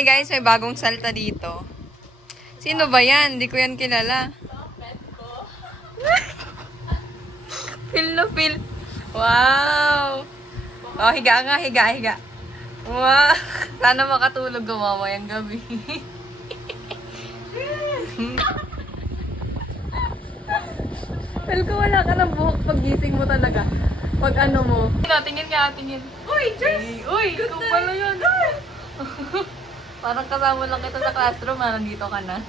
Hi guys, may bagong salta dito. Sino ba yan? Hindi ko yan kilala. Feel na feel. Wow! Oh, higa nga, higa. Wow! Sana makatulog mamayang gabi. Feel ko wala ka ng buhok pag gising mo talaga. Pag ano mo. Tingin nga, tingin. Uy, Jess! Uy, ikaw pala yun. Parang kasama lang kita sa classroom, nandito ka na.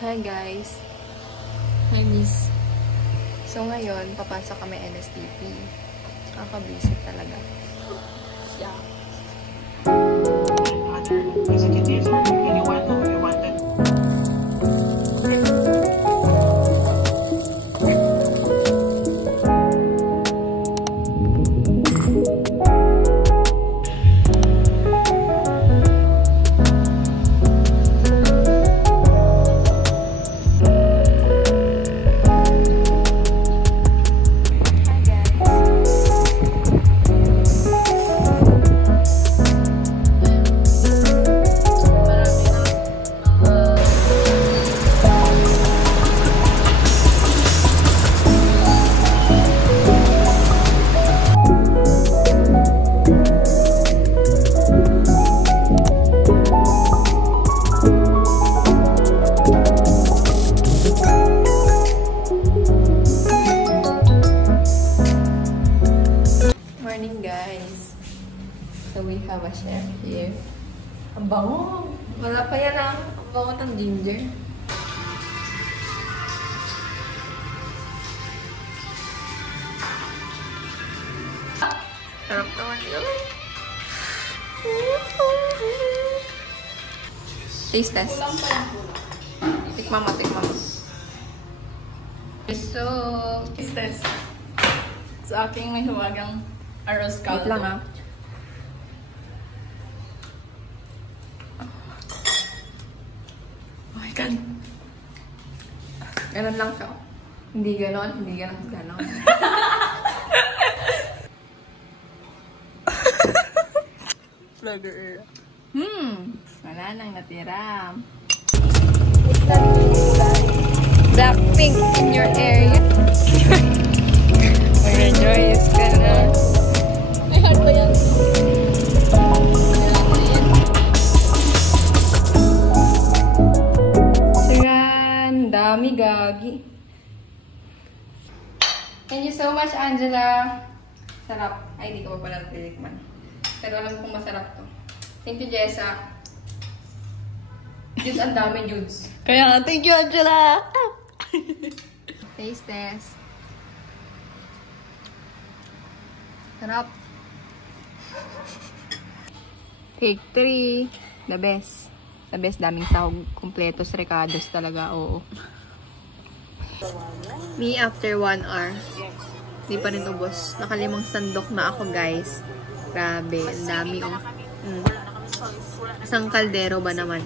Hi guys. Hi miss. So ngayon, papasok kami LSTP. Kakabisit talaga. Yeah. So we have a chef here. Ang bango! Wala pa yan ah. Ang bango ng ginger. Sarap naman yun. Taste test. Tikman mo. So, taste test. Sa aking may huwagang arroz caldo. wait lang ah. Oh my God. Ganon lang siya. Hindi ganon. Vlogger. Wala nang natira. Blackpink in your area. Mag-rejoice ka na. May heart pa yan. Sigan, dami gagi. Thank you so much, Angela. Sarap. Ay, hindi ko pa pala titikman. Pero alam kong masarap to. Thank you, Jessa. Judes, ang dami, Judes. Kaya nga, thank you, Angela! Taste test. Sarap. Cake 3. The best. The best. Daming sahog. Kompletos, recados talaga. Oo. Me after 1 hour. Hindi pa rin ubos. Nakalimang sandok na ako, guys. Grabe. Ang dami. Isang kaldero ba naman?